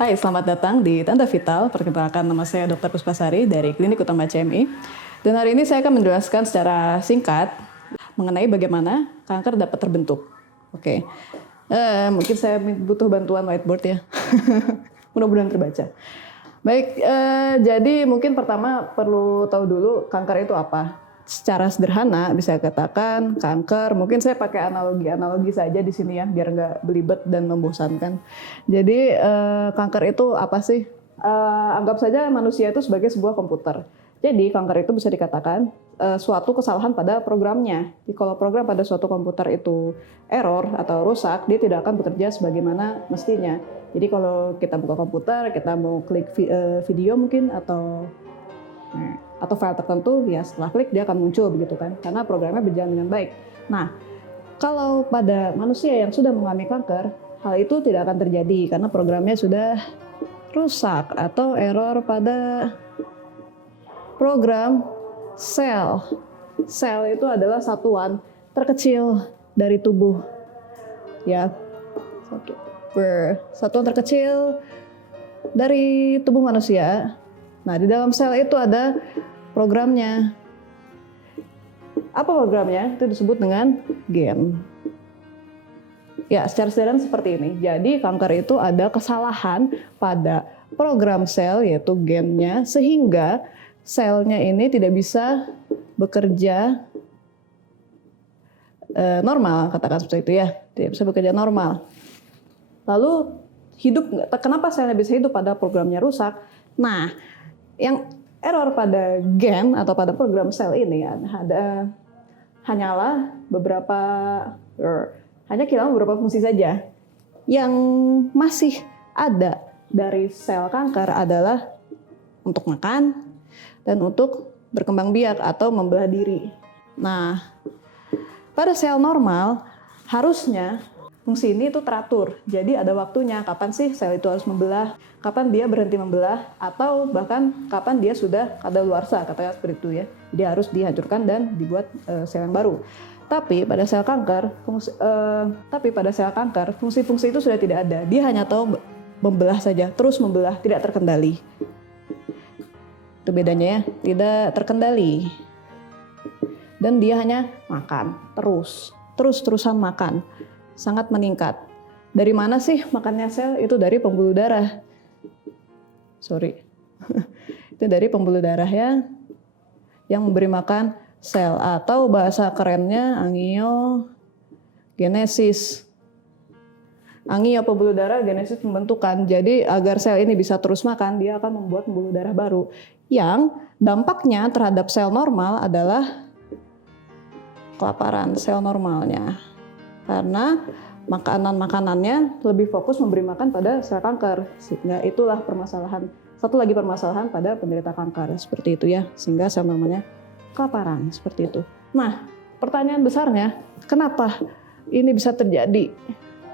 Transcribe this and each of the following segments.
Hai, selamat datang di Tanda Vital. Perkenalkan, nama saya Dr. Puspasari dari Klinik Utama CMI. Dan hari ini saya akan menjelaskan secara singkat mengenai bagaimana kanker dapat terbentuk. Oke, mungkin saya butuh bantuan whiteboard ya. Mudah-mudahan terbaca. Baik, jadi mungkin pertama perlu tahu dulu kanker itu apa. Secara sederhana bisa katakan kanker, mungkin saya pakai analogi saja di sini ya, biar nggak belibet dan membosankan. Jadi kanker itu apa sih? Anggap saja manusia itu sebagai sebuah komputer. Jadi kanker itu bisa dikatakan suatu kesalahan pada programnya. Jadi kalau program pada suatu komputer itu error atau rusak, dia tidak akan bekerja sebagaimana mestinya. Jadi kalau kita buka komputer, kita mau klik video mungkin atau file tertentu, ya setelah klik dia akan muncul begitu kan, karena programnya berjalan dengan baik. Nah, kalau pada manusia yang sudah mengalami kanker, hal itu tidak akan terjadi karena programnya sudah rusak atau error pada program sel. Sel itu adalah satuan terkecil dari tubuh, ya, satuan terkecil dari tubuh manusia. Nah, di dalam sel itu ada programnya. Apa programnya? Itu disebut dengan gen. Ya, secara sederhana seperti ini. Jadi, kanker itu ada kesalahan pada program sel, yaitu gennya, sehingga selnya ini tidak bisa bekerja normal, katakan seperti itu ya. Tidak bisa bekerja normal. Lalu, kenapa selnya bisa hidup pada programnya rusak? Nah, yang error pada gen atau pada program sel ini hanyalah hanya kehilangan beberapa fungsi saja. Yang masih ada dari sel kanker adalah untuk makan dan untuk berkembang biak atau membelah diri. Nah, pada sel normal harusnya fungsi ini itu teratur. Jadi ada waktunya kapan sih sel itu harus membelah, kapan dia berhenti membelah, atau bahkan kapan dia sudah kadaluarsa, katakan seperti itu ya. Dia harus dihancurkan dan dibuat sel yang baru. Tapi pada sel kanker, fungsi-fungsi itu sudah tidak ada. Dia hanya tahu membelah saja, terus membelah, tidak terkendali. Itu bedanya ya, tidak terkendali. Dan dia hanya makan, terus-terusan makan. Sangat meningkat. Dari mana sih makannya sel? Itu dari pembuluh darah. Itu dari pembuluh darah ya, yang memberi makan sel, atau bahasa kerennya angiogenesis. Angio pembuluh darah, genesis pembentukan. Jadi agar sel ini bisa terus makan, dia akan membuat pembuluh darah baru. Yang dampaknya terhadap sel normal adalah kelaparan sel normalnya. Karena makanannya lebih fokus memberi makan pada sel kanker, sehingga itulah satu lagi permasalahan pada penderita kanker, seperti itu ya, sehingga sel normalnya kelaparan, seperti itu. Nah, pertanyaan besarnya, kenapa ini bisa terjadi?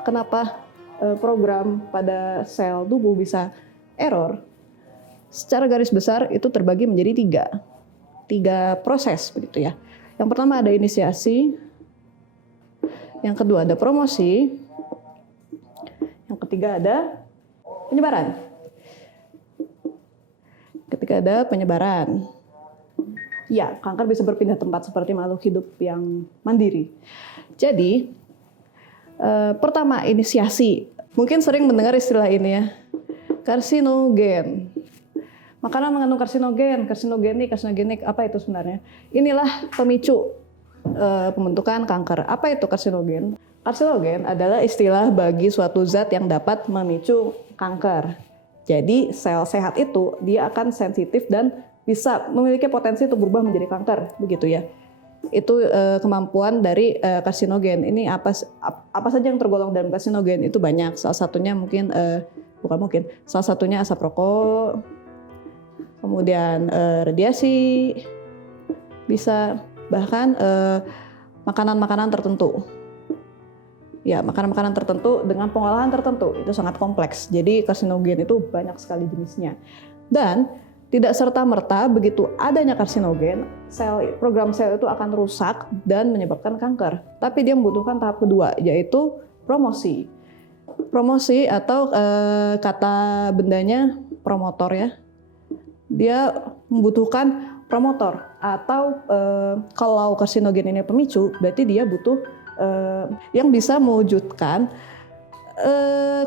Kenapa program pada sel tubuh bisa error? Secara garis besar itu terbagi menjadi tiga proses, begitu ya. Yang pertama ada inisiasi, yang kedua ada promosi, yang ketiga ada penyebaran. Ketika ada penyebaran, ya kanker bisa berpindah tempat seperti makhluk hidup yang mandiri. Jadi, pertama inisiasi. Mungkin sering mendengar istilah ini ya, karsinogen. Makanan mengandung karsinogenik, apa itu sebenarnya? Inilah pemicu pembentukan kanker. Apa itu karsinogen? Karsinogen adalah istilah bagi suatu zat yang dapat memicu kanker. Jadi sel sehat itu dia akan sensitif dan bisa memiliki potensi untuk berubah menjadi kanker, begitu ya. Itu kemampuan dari karsinogen. Ini apa saja yang tergolong dalam karsinogen itu banyak. Salah satunya salah satunya asap rokok, kemudian radiasi, bisa bahkan makanan-makanan tertentu. Ya, makanan-makanan tertentu dengan pengolahan tertentu itu sangat kompleks. Jadi karsinogen itu banyak sekali jenisnya. Dan tidak serta-merta begitu adanya karsinogen, program sel itu akan rusak dan menyebabkan kanker. Tapi dia membutuhkan tahap kedua, yaitu promosi. Promosi atau kata bendanya promotor ya. Dia membutuhkan promotor atau kalau karsinogen ini pemicu, berarti dia butuh yang bisa mewujudkan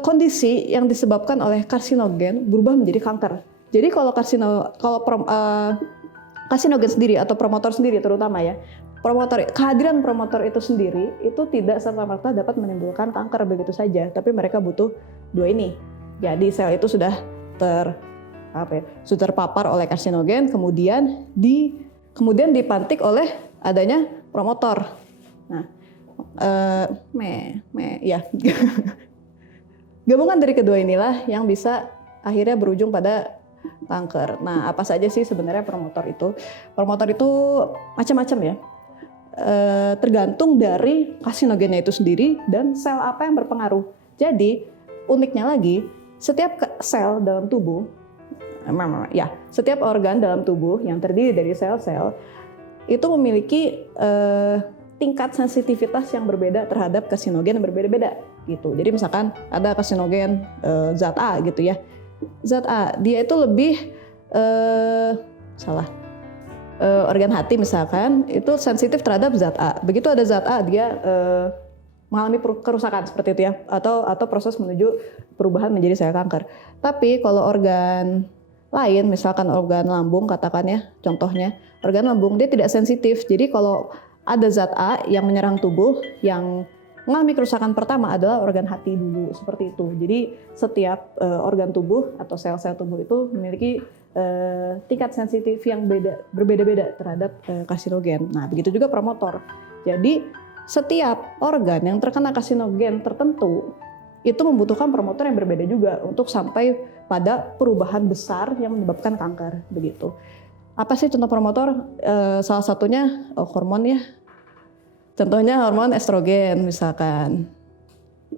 kondisi yang disebabkan oleh karsinogen berubah menjadi kanker. Jadi kalau karsinogen sendiri atau promotor sendiri terutama ya, kehadiran promotor itu sendiri itu tidak serta-merta dapat menimbulkan kanker begitu saja, tapi mereka butuh dua ini. Jadi sel itu sudah sudah terpapar oleh karsinogen, kemudian dipantik oleh adanya promotor. Nah, ya. Gabungan dari kedua inilah yang bisa akhirnya berujung pada kanker. Nah, apa saja sih sebenarnya promotor itu? Promotor itu macam-macam ya. Tergantung dari karsinogennya itu sendiri dan sel apa yang berpengaruh. Jadi, uniknya lagi, setiap sel dalam tubuh, setiap organ dalam tubuh yang terdiri dari sel-sel itu memiliki tingkat sensitivitas yang berbeda terhadap karsinogen yang berbeda-beda gitu. Jadi misalkan ada karsinogen zat A gitu ya. Zat A dia itu lebih organ hati misalkan itu sensitif terhadap zat A. Begitu ada zat A dia mengalami kerusakan seperti itu ya, atau proses menuju perubahan menjadi sel kanker. Tapi kalau organ lain, misalkan organ lambung katakan ya, contohnya organ lambung dia tidak sensitif. Jadi kalau ada zat A yang menyerang tubuh, yang mengalami kerusakan pertama adalah organ hati dulu, seperti itu. Jadi setiap organ tubuh atau sel-sel tubuh itu memiliki tingkat sensitif yang berbeda-beda terhadap karsinogen. Nah, begitu juga promotor. Jadi setiap organ yang terkena karsinogen tertentu itu membutuhkan promotor yang berbeda juga untuk sampai pada perubahan besar yang menyebabkan kanker, begitu. Apa sih contoh promotor? Salah satunya hormon ya. Contohnya hormon estrogen misalkan.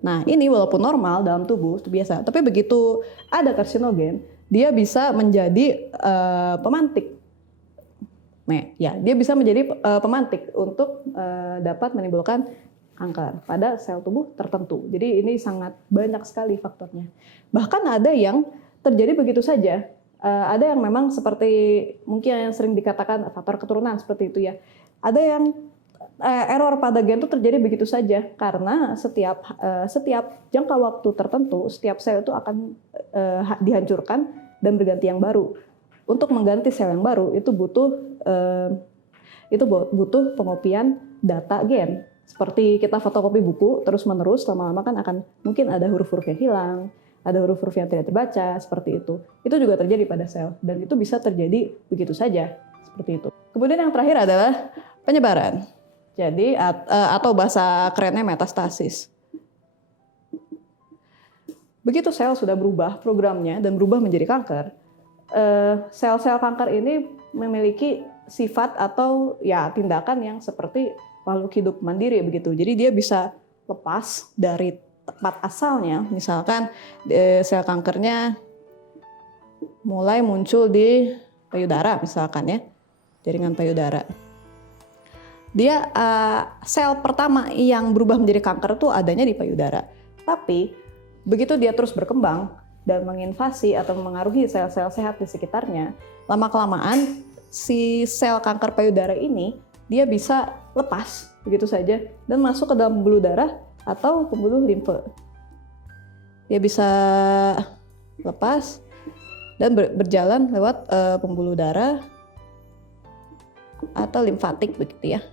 Nah, ini walaupun normal dalam tubuh itu biasa, tapi begitu ada karsinogen, dia bisa menjadi pemantik. Dia bisa menjadi pemantik untuk dapat menimbulkan kanker pada sel tubuh tertentu. Jadi ini sangat banyak sekali faktornya. Bahkan ada yang terjadi begitu saja. Ada yang memang seperti mungkin yang sering dikatakan faktor keturunan seperti itu ya. Ada yang error pada gen itu terjadi begitu saja karena setiap jangka waktu tertentu setiap sel itu akan dihancurkan dan berganti yang baru. Untuk mengganti sel yang baru itu butuh pengopian data gen. Seperti kita fotokopi buku terus-menerus, lama-lama kan akan mungkin ada huruf-huruf yang hilang, ada huruf-huruf yang tidak terbaca, seperti itu. Itu juga terjadi pada sel dan itu bisa terjadi begitu saja, seperti itu. Kemudian yang terakhir adalah penyebaran. Jadi atau bahasa kerennya metastasis. Begitu sel sudah berubah programnya dan berubah menjadi kanker, sel-sel kanker ini memiliki sifat atau ya tindakan yang seperti makhluk hidup mandiri begitu. Jadi dia bisa lepas dari tempat asalnya. Misalkan sel kankernya mulai muncul di payudara misalkan ya, jaringan payudara. Dia sel pertama yang berubah menjadi kanker itu adanya di payudara. Tapi begitu dia terus berkembang dan menginvasi atau memengaruhi sel-sel sehat di sekitarnya, lama-kelamaan si sel kanker payudara ini dia bisa lepas begitu saja dan masuk ke dalam pembuluh darah atau pembuluh limfe. Dia bisa lepas dan berjalan lewat pembuluh darah atau limfatik begitu ya.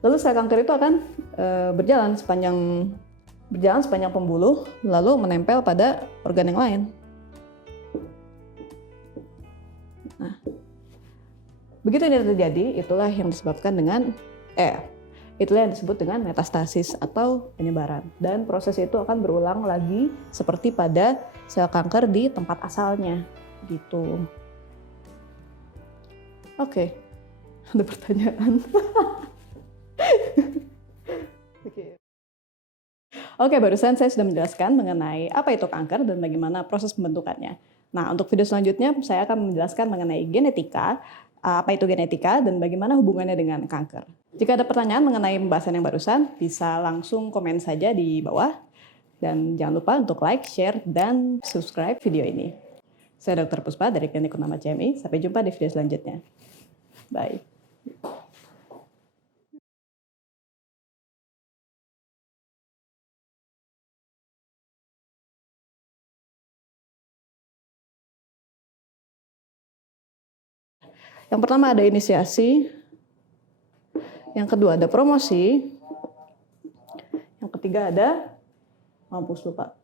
Lalu sel kanker itu akan berjalan sepanjang pembuluh lalu menempel pada organ yang lain. Nah, begitu ini terjadi, itulah yang disebut dengan metastasis atau penyebaran. Dan proses itu akan berulang lagi seperti pada sel kanker di tempat asalnya, gitu. Oke, ada pertanyaan? Oke, barusan saya sudah menjelaskan mengenai apa itu kanker dan bagaimana proses pembentukannya. Nah, untuk video selanjutnya saya akan menjelaskan mengenai genetika, apa itu genetika, dan bagaimana hubungannya dengan kanker. Jika ada pertanyaan mengenai pembahasan yang barusan, bisa langsung komen saja di bawah. Dan jangan lupa untuk like, share, dan subscribe video ini. Saya Dr. Puspa dari Klinik Utama CMI. Sampai jumpa di video selanjutnya. Bye. Yang pertama ada inisiasi, yang kedua ada promosi, yang ketiga ada mampus lupa.